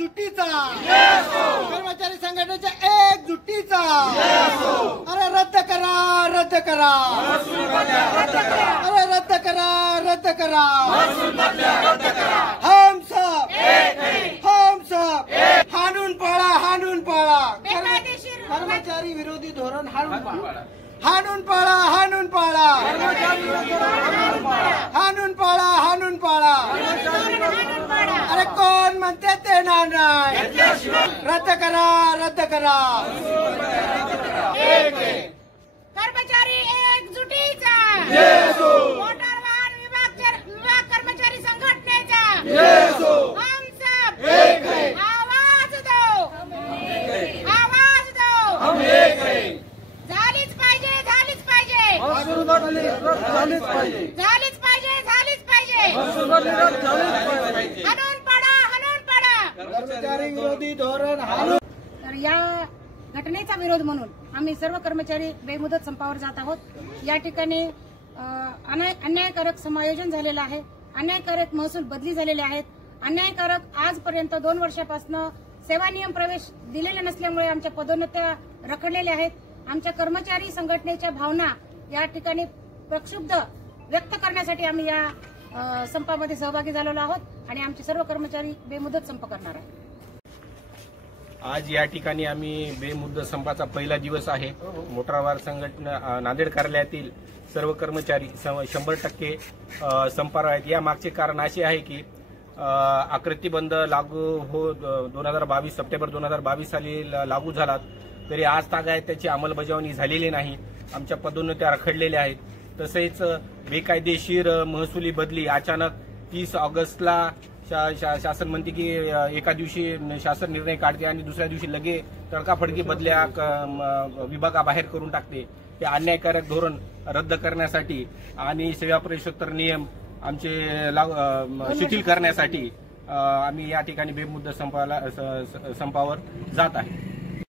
एकजुटीचा कर्मचारी संघटनेच्या एकजुटीचा अरे रद्द करा रद्द करा अरे रद्द करा रद्द करा हम सब हाणून पाळा कर्मचारी विरोधी धोरण हाणून पाळा हाणून पाळा हाणून पाळा अरे कोण म्हणते ते नाही रद्द करा कर्मचारी एकजुटीचा मोटार वाहन विभाग कर्मचारी संघटनेचा हम सब आवाज दो झालीच पाहिजे हाणून पाडा कर्मचारी विरोधी धोरण हाणून. तर या घटनेचा विरोध म्हणून आम्ही सर्व कर्मचारी बेमुदत संपावर जात आहोत। या ठिकाणी अन्यायकारक समायोजन झालेलं आहे, अन्यायकारक महसूल बदली झालेले आहेत, अन्यायकारक आजपर्यंत 2 वर्षापासून सेवा नियम प्रवेश दिलेले नसल्यामुळे आमच्या पदोन्नत्या रखडलेल्या आहेत। आमच्या कर्मचारी संघटनेच्या भावना या ठिकाणी प्रक्षुब्ध व्यक्त करण्यासाठी आम्ही या संपामध्ये सहभागी झालेलो आहोत आणि आमचे सर्व कर्मचारी बेमुदत संप करणार आहेत। आज या ठिकाणी आम्ही बेमुदत संपाचा पहिला दिवस आहे। मोटार वाहन संघटना नांदेड कार्यालयातील सर्व कर्मचारी 100% संपावर आहेत। या मागचे कारण असे आहे की आकृतीबंध लागू हो 2022 सप्टेंबर 2022 साली लागू झाला, तरी आज तागायत त्याची अंमलबजावणी झालेली नाही। आमच्या पदोन्नत्या रखडलेल्या आहेत। तसेच बेकायदेशीर महसुली बदली अचानक 30 ऑगस्टला शासन म्हणते की एका दिवशी शासन निर्णय काढते आणि दुसऱ्या दिवशी लगे तडकाफडकी बदल्या विभागाबाहेर करून टाकते। हे अन्यायकारक धोरण रद्द करण्यासाठी आणि सेवा प्रवेशोत्तर नियम आमचे शिथिल करण्यासाठी आम्ही या ठिकाणी बेमुदत संपावर जात आहे।